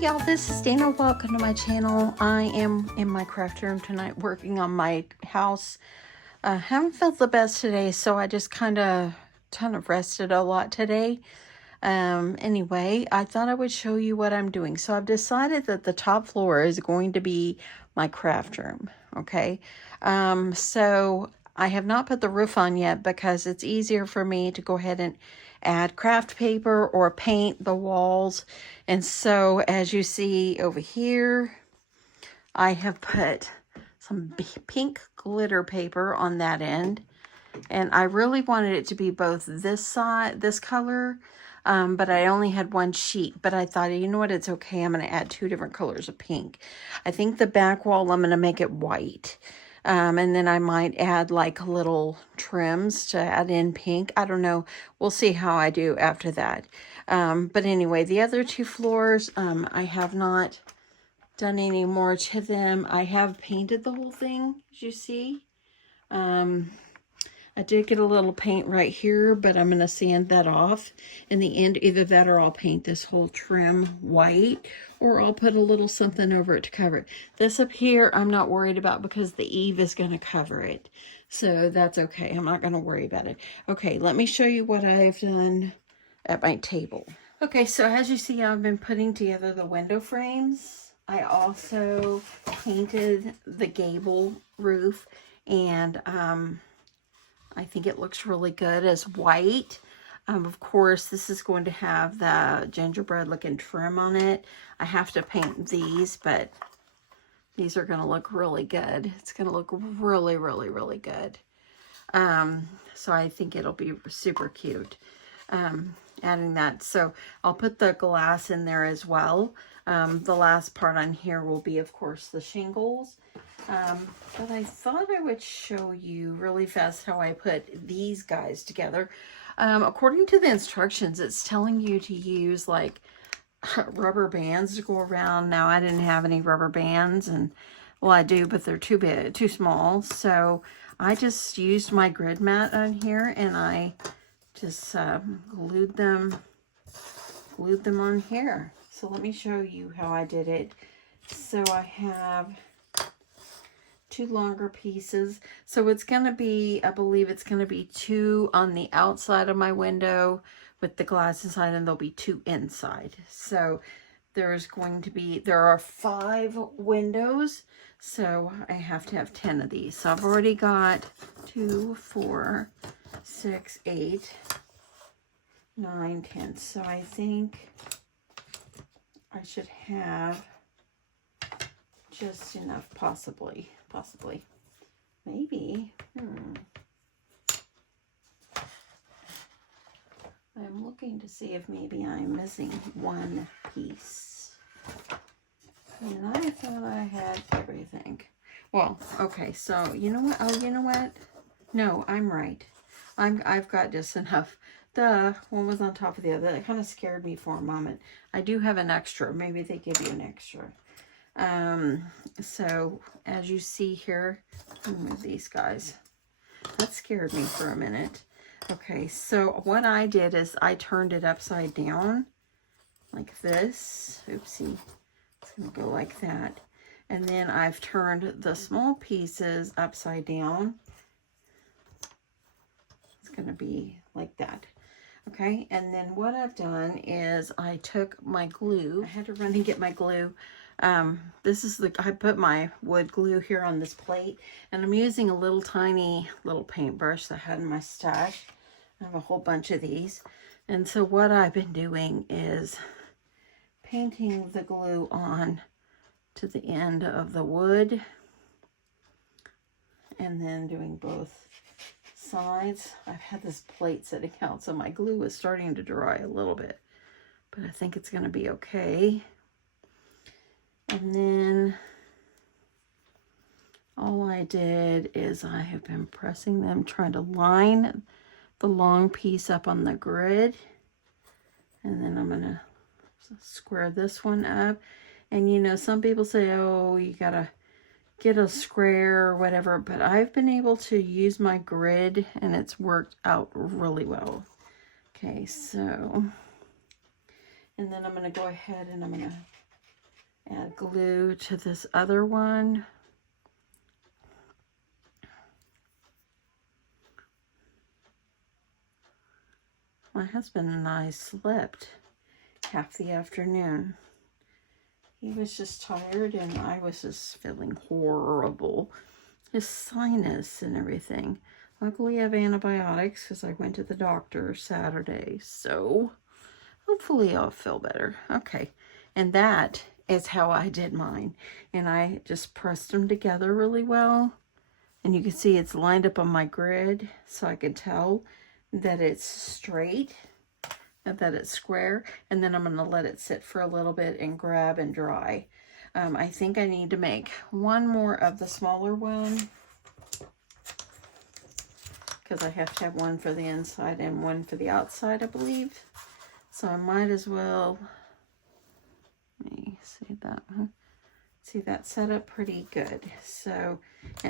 y'all, this is Dana. Welcome to my channel. I am in my craft room tonight working on my house. Haven't felt the best today, so I just kind of rested a lot today. Anyway, I thought I would show you what I'm doing. So I've decided that the top floor is going to be my craft room, okay? So I have not put the roof on yet because it's easier for me to go ahead and add craft paper or paint the walls. And so as you see over here, I have put some pink glitter paper on that end. And I really wanted it to be both this side, this color, but I only had one sheet. But I thought, you know what, it's okay. I'm going to add 2 different colors of pink. I think the back wall, I'm going to make it white. And then I might add like little trims to add in pink. I don't know. We'll see how I do after that. But anyway, the other 2 floors, I have not done any more to them. I have painted the whole thing, as you see. I did get a little paint right here, but I'm going to sand that off in the end. Either that or I'll paint this whole trim white, or I'll put a little something over it to cover it. This up here, I'm not worried about because the eave is going to cover it. So that's okay. I'm not going to worry about it. Okay, let me show you what I've done at my table. Okay, so as you see, I've been putting together the window frames. I also painted the gable roof, and I think it looks really good as white. Of course, this is going to have the gingerbread looking trim on it. I have to paint these, but these are going to look really good. It's going to look really, really, really good. So I think it'll be super cute. Adding that. So I'll put the glass in there as well. The last part on here will be, of course, the shingles. But I thought I would show you really fast how I put these guys together. According to the instructions, it's telling you to use like rubber bands to go around. Now, I didn't have any rubber bands, and well, I do, but they're too big, too small. So I just used my grid mat on here, and I just glued them on here. So let me show you how I did it. So I have 2 longer pieces. So it's going to be, I believe it's going to be 2 on the outside of my window with the glass inside, and there'll be 2 inside. So there are 5 windows. So I have to have 10 of these. So I've already got 2, 4, 6, 8, 9, 10. So I think I should have just enough, possibly, maybe. I'm looking to see if maybe I'm missing one piece. And I thought I had everything. Well, okay, so you know what? Oh, you know what? No, I'm right. I've got just enough. The one was on top of the other. That kind of scared me for a moment. I do have an extra. Maybe they give you an extra. So as you see here, let me move these guys. That scared me for a minute. Okay, so what I did is I turned it upside down like this. Oopsie. It's going to go like that. And then I've turned the small pieces upside down. It's going to be like that. Okay, and then what I've done is I took my glue. I had to run and get my glue. I put my wood glue here on this plate, and I'm using a little tiny little paintbrush that I had in my stash. I have a whole bunch of these. And so what I've been doing is painting the glue on to the end of the wood, and then doing both sides. I've had this plate sitting out, so my glue is starting to dry a little bit, but I think it's going to be okay. And then all I did is I have been pressing them, trying to line the long piece up on the grid. And then I'm going to square this one up. And you know, some people say, oh, you got to get a square or whatever, but I've been able to use my grid and it's worked out really well. Okay, so, and then I'm going to go ahead and I'm going to Add glue to this other one. My husband and I slept half the afternoon. He was just tired and I was just feeling horrible. His sinus and everything. Luckily I have antibiotics because I went to the doctor Saturday. So hopefully I'll feel better. Okay. And that is how I did mine. And I just pressed them together really well. And you can see it's lined up on my grid so I can tell that it's straight and that it's square. And then I'm going to let it sit for a little bit and grab and dry. I think I need to make one more of the smaller one because I have to have one for the inside and one for the outside, I believe. So I might as well, let me see that one. See, that set up pretty good. So,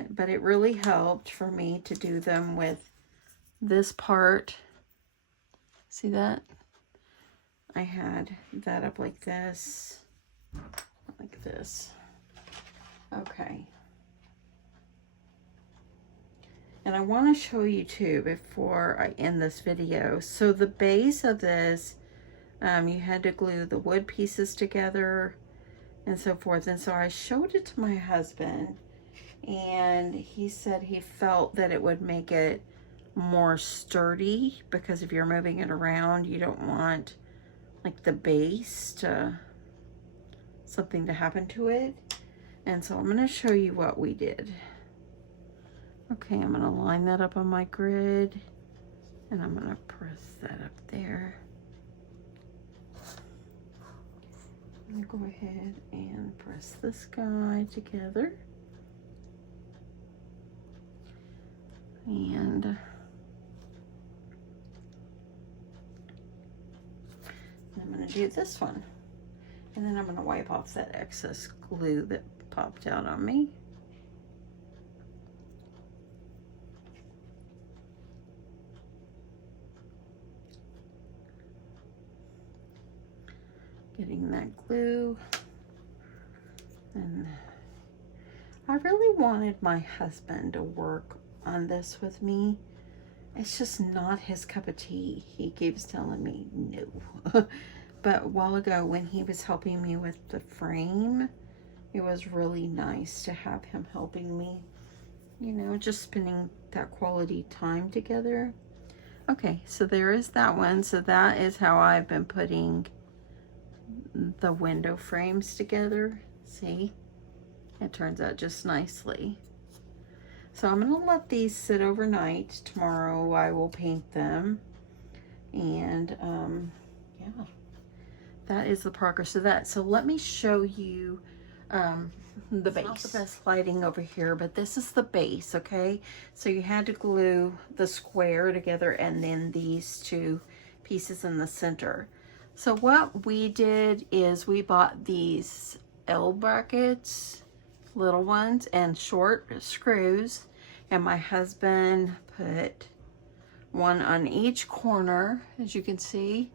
but it really helped for me to do them with this part. See that? I had that up like this. Like this. Okay. And I want to show you too before I end this video. So the base of this, you had to glue the wood pieces together and so forth. And so I showed it to my husband and he said he felt that it would make it more sturdy because if you're moving it around, you don't want like the base to, something to happen to it. And so I'm going to show you what we did. Okay, I'm going to line that up on my grid and I'm going to press that up there. I'm going to go ahead and press this guy together. And I'm going to do this one. And then I'm going to wipe off that excess glue that popped out on me. Getting that glue. And I really wanted my husband to work on this with me. It's just not his cup of tea. He keeps telling me no. But a while ago when he was helping me with the frame, it was really nice to have him helping me. You know, just spending that quality time together. Okay, so there is that one. So that is how I've been putting the window frames together. See? It turns out just nicely. So I'm going to let these sit overnight. Tomorrow I will paint them. And yeah, that is the progress of that. So let me show you the base. Not the best lighting over here, but this is the base, okay? So you had to glue the square together and then these two pieces in the center. So what we did is we bought these L brackets, little ones, and short screws, and my husband put one on each corner, as you can see.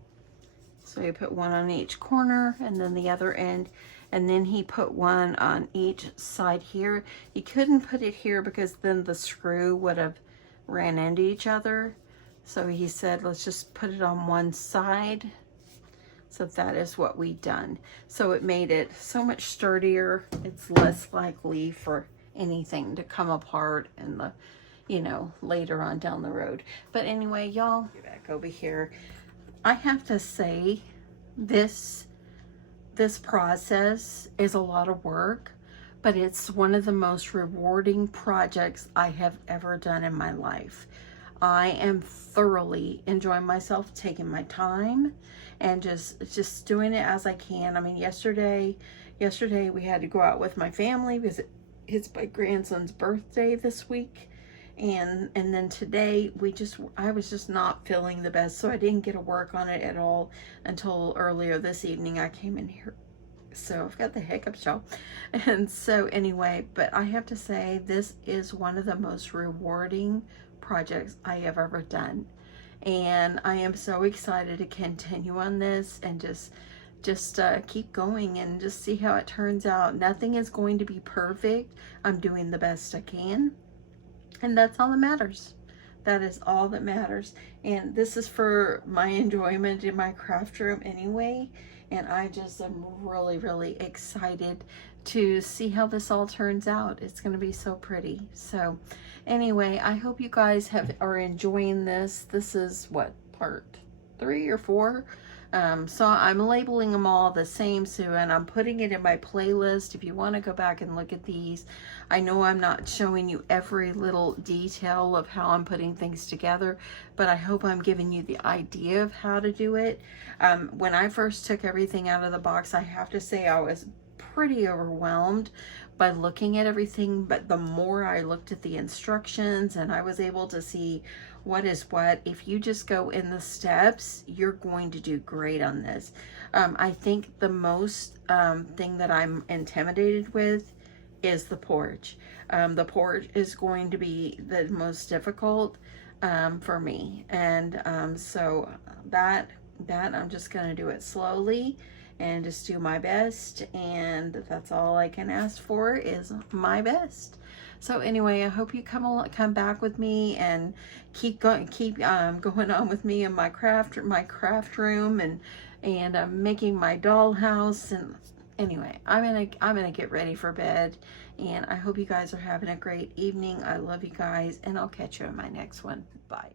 So he put one on each corner and then the other end, and then he put one on each side here. He couldn't put it here because then the screw would have ran into each other. So he said, let's just put it on one side. So that is what we done. So it made it so much sturdier. It's less likely for anything to come apart in the, you know, later on down the road. But anyway, y'all, get back over here. I have to say this process is a lot of work, but it's one of the most rewarding projects I have ever done in my life. I am thoroughly enjoying myself, taking my time and just doing it as I can. I mean, yesterday we had to go out with my family because it's my grandson's birthday this week. And then today I was just not feeling the best, so I didn't get to work on it at all until earlier this evening. I came in here, so I've got the hiccups, y'all. And so anyway, but I have to say this is one of the most rewarding projects I have ever done, and I am so excited to continue on this and just just keep going and just see how it turns out. Nothing is going to be perfect. I'm doing the best I can, and that's all that matters. That is all that matters. And this is for my enjoyment in my craft room anyway. And I just am really, really excited to see how this all turns out. It's going to be so pretty. So anyway, I hope you guys are enjoying this. This is what, part 3 or 4? So I'm labeling them all the same, Sue, and I'm putting it in my playlist if you want to go back and look at these. I know I'm not showing you every little detail of how I'm putting things together, but I hope I'm giving you the idea of how to do it. When I first took everything out of the box, I have to say I was pretty overwhelmed by looking at everything, but the more I looked at the instructions and I was able to see what is what, if you just go in the steps, you're going to do great on this. I think the most thing that I'm intimidated with is the porch. The porch is going to be the most difficult for me, and so that I'm just going to do it slowly and just do my best, and that's all I can ask for is my best. So anyway, I hope you come back with me and keep going on with me in my craft room and making my dollhouse. And anyway, I'm gonna get ready for bed, and I hope you guys are having a great evening. I love you guys, and I'll catch you in my next one. Bye.